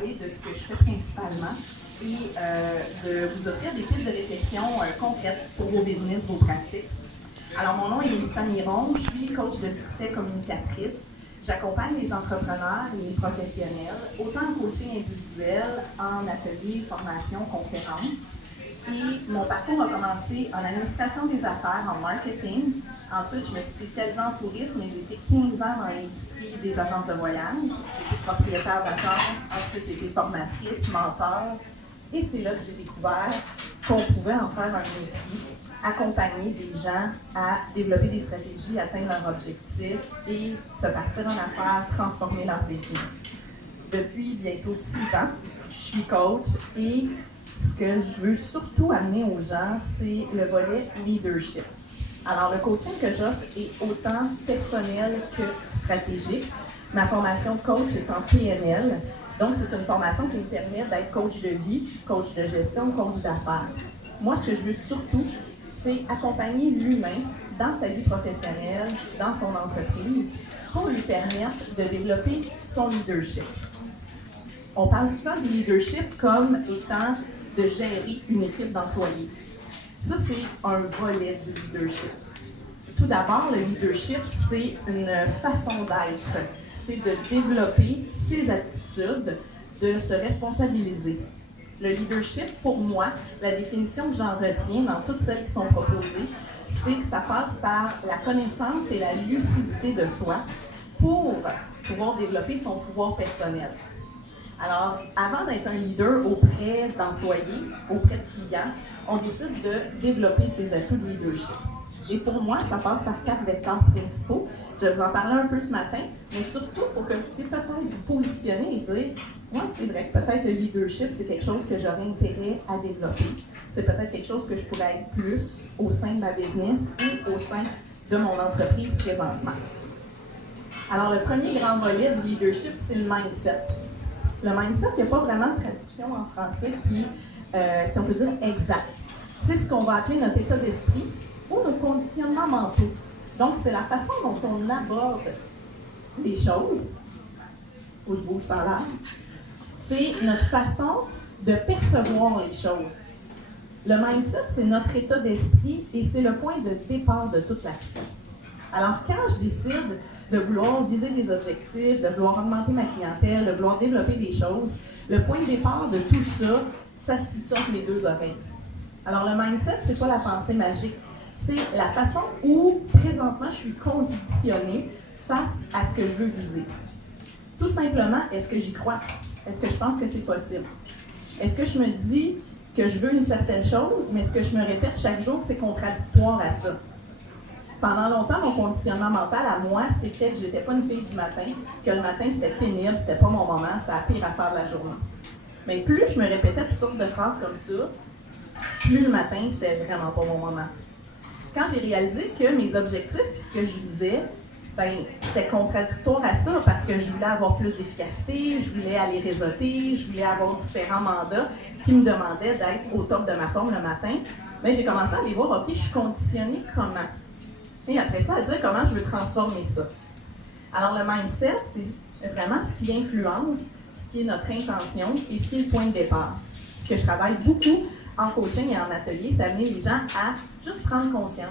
parler de ce que je fais principalement et de vous offrir des pistes de réflexion concrètes pour vos business, vos pratiques. Alors, mon nom est Mélissa Miron, je suis coach de succès communicatrice. J'accompagne les entrepreneurs et les professionnels, autant en coaching individuel, en atelier, formation, conférences. Et mon parcours a commencé en administration des affaires, en marketing. Ensuite, je me suis spécialisée en tourisme et j'ai été 15 ans dans l'industrie des agences de voyage. J'ai été propriétaire d'agences, ensuite j'ai été formatrice, mentor. Et c'est là que j'ai découvert qu'on pouvait en faire un métier, accompagner des gens à développer des stratégies, atteindre leurs objectifs et se partir en affaires, transformer leur business. Depuis bientôt 6 ans, je suis coach et ce que je veux surtout amener aux gens, c'est le volet leadership. Alors, le coaching que j'offre est autant personnel que stratégique. Ma formation de coach est en PNL, donc c'est une formation qui me permet d'être coach de vie, coach de gestion, coach d'affaires. Moi, ce que je veux surtout, c'est accompagner l'humain dans sa vie professionnelle, dans son entreprise, pour lui permettre de développer son leadership. On parle souvent du leadership comme étant de gérer une équipe d'employés. Ça, c'est un volet du leadership. Tout d'abord, le leadership, c'est une façon d'être. C'est de développer ses aptitudes, de se responsabiliser. Le leadership, pour moi, la définition que j'en retiens dans toutes celles qui sont proposées, c'est que ça passe par la connaissance et la lucidité de soi pour pouvoir développer son pouvoir personnel. Alors, avant d'être un leader auprès d'employés, auprès de clients, on décide de développer ses atouts de leadership. Et pour moi, ça passe par 4 vecteurs principaux. Je vais vous en parler un peu ce matin, mais surtout pour que vous puissiez peut-être vous positionner et dire « Moi, c'est vrai que peut-être le leadership, c'est quelque chose que j'aurais intérêt à développer. C'est peut-être quelque chose que je pourrais être plus au sein de ma business ou au sein de mon entreprise présentement. » Alors, le premier grand volet du leadership, c'est le mindset. Le mindset, il n'y a pas vraiment de traduction en français qui est, si on peut dire, exact. C'est ce qu'on va appeler notre état d'esprit ou nos conditionnements mentaux. Donc, c'est la façon dont on aborde les choses. Faut que je bouge sans l'air. C'est notre façon de percevoir les choses. Le mindset, c'est notre état d'esprit et c'est le point de départ de toute l'action. Alors, quand je décide de vouloir viser des objectifs, de vouloir augmenter ma clientèle, de vouloir développer des choses, le point de départ de tout ça, ça se situe entre les deux oreilles. Alors, le mindset, c'est pas la pensée magique. C'est la façon où, présentement, je suis conditionnée face à ce que je veux viser. Tout simplement, est-ce que j'y crois? Est-ce que je pense que c'est possible? Est-ce que je me dis que je veux une certaine chose, mais ce que je me répète chaque jour, c'est contradictoire à ça? Pendant longtemps, mon conditionnement mental à moi, c'était que je n'étais pas une fille du matin, que le matin, c'était pénible, c'était pas mon moment, c'était la pire affaire de la journée. Mais plus je me répétais toutes sortes de phrases comme ça, plus le matin, c'était vraiment pas mon moment. Quand j'ai réalisé que mes objectifs, ce que je visais, c'était contradictoire à ça parce que je voulais avoir plus d'efficacité, je voulais aller réseauter, je voulais avoir différents mandats qui me demandaient d'être au top de ma forme le matin. Mais j'ai commencé à aller voir, OK, je suis conditionnée comment? Et après ça, à dire comment je veux transformer ça. Alors, le mindset, c'est vraiment ce qui influence, ce qui est notre intention et ce qui est le point de départ. Ce que je travaille beaucoup en coaching et en atelier, c'est amener les gens à juste prendre conscience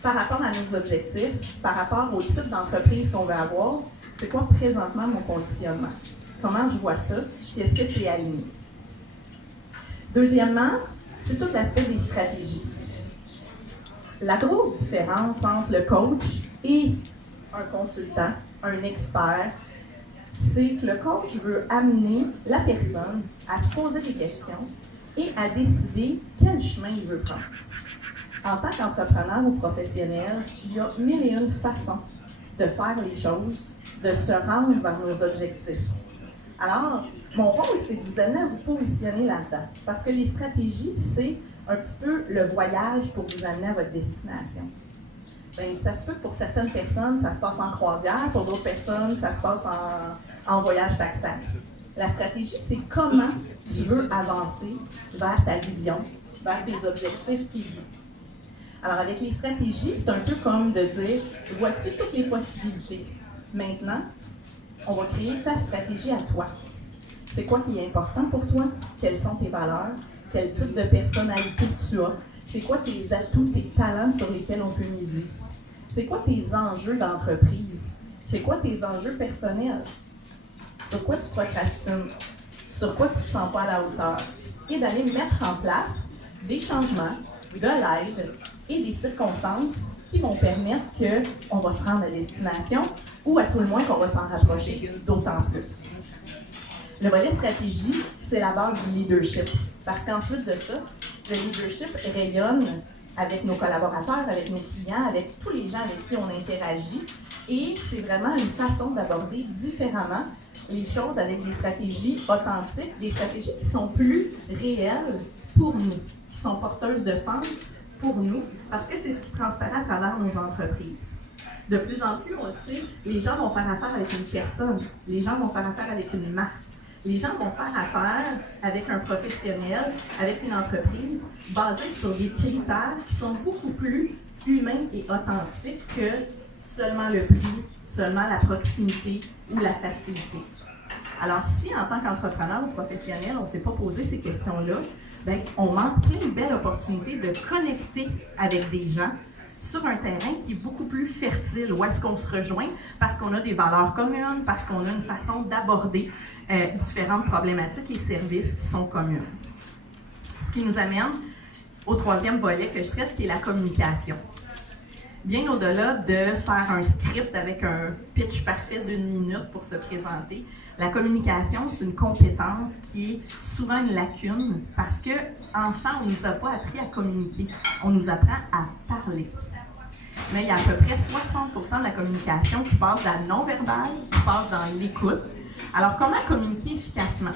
par rapport à nos objectifs, par rapport au type d'entreprise qu'on veut avoir, c'est quoi présentement mon conditionnement? Comment je vois ça? Est-ce que c'est aligné? Deuxièmement, c'est tout l'aspect des stratégies. La grosse différence entre le coach et un consultant, un expert, c'est que le coach veut amener la personne à se poser des questions et à décider quel chemin il veut prendre. En tant qu'entrepreneur ou professionnel, il y a 1001 façons de faire les choses, de se rendre vers nos objectifs. Alors, mon rôle, c'est de vous amener à vous positionner là-dedans. Parce que les stratégies, c'est un petit peu le voyage pour vous amener à votre destination. Bien, ça se peut que pour certaines personnes, ça se passe en croisière, pour d'autres personnes, ça se passe en voyage taxable. La stratégie, c'est comment tu veux avancer vers ta vision, vers tes objectifs qui vivent. Alors, avec les stratégies, c'est un peu comme de dire, voici toutes les possibilités. Maintenant, on va créer ta stratégie à toi. C'est quoi qui est important pour toi? Quelles sont tes valeurs? Quel type de personnalité tu as? C'est quoi tes atouts, tes talents sur lesquels on peut miser? C'est quoi tes enjeux d'entreprise? C'est quoi tes enjeux personnels? Sur quoi tu procrastines? Sur quoi tu ne te sens pas à la hauteur? Et d'aller mettre en place des changements, de l'aide et des circonstances qui vont permettre qu'on va se rendre à destination ou à tout le moins qu'on va s'en rapprocher d'autant plus. Le volet stratégie, c'est la base du leadership. Parce qu'ensuite de ça, le leadership rayonne avec nos collaborateurs, avec nos clients, avec tous les gens avec qui on interagit. Et c'est vraiment une façon d'aborder différemment les choses avec des stratégies authentiques, des stratégies qui sont plus réelles pour nous, qui sont porteuses de sens pour nous, parce que c'est ce qui transparaît à travers nos entreprises. De plus en plus, on le sait, les gens vont faire affaire avec une personne, les gens vont faire affaire avec une marque. Les gens vont faire affaire avec un professionnel, avec une entreprise basée sur des critères qui sont beaucoup plus humains et authentiques que seulement le prix, seulement la proximité ou la facilité. Alors, si en tant qu'entrepreneur ou professionnel, on ne s'est pas posé ces questions-là, bien, on manque une belle opportunité de connecter avec des gens sur un terrain qui est beaucoup plus fertile, où est-ce qu'on se rejoint, parce qu'on a des valeurs communes, parce qu'on a une façon d'aborder différentes problématiques et services qui sont communes. Ce qui nous amène au troisième volet que je traite, qui est la communication. Bien au-delà de faire un script avec un pitch parfait d'1 minute pour se présenter, la communication, c'est une compétence qui est souvent une lacune parce qu'enfant, on ne nous a pas appris à communiquer, on nous apprend à parler. Mais il y a à peu près 60% de la communication qui passe dans le non-verbal, qui passe dans l'écoute. Alors, comment communiquer efficacement?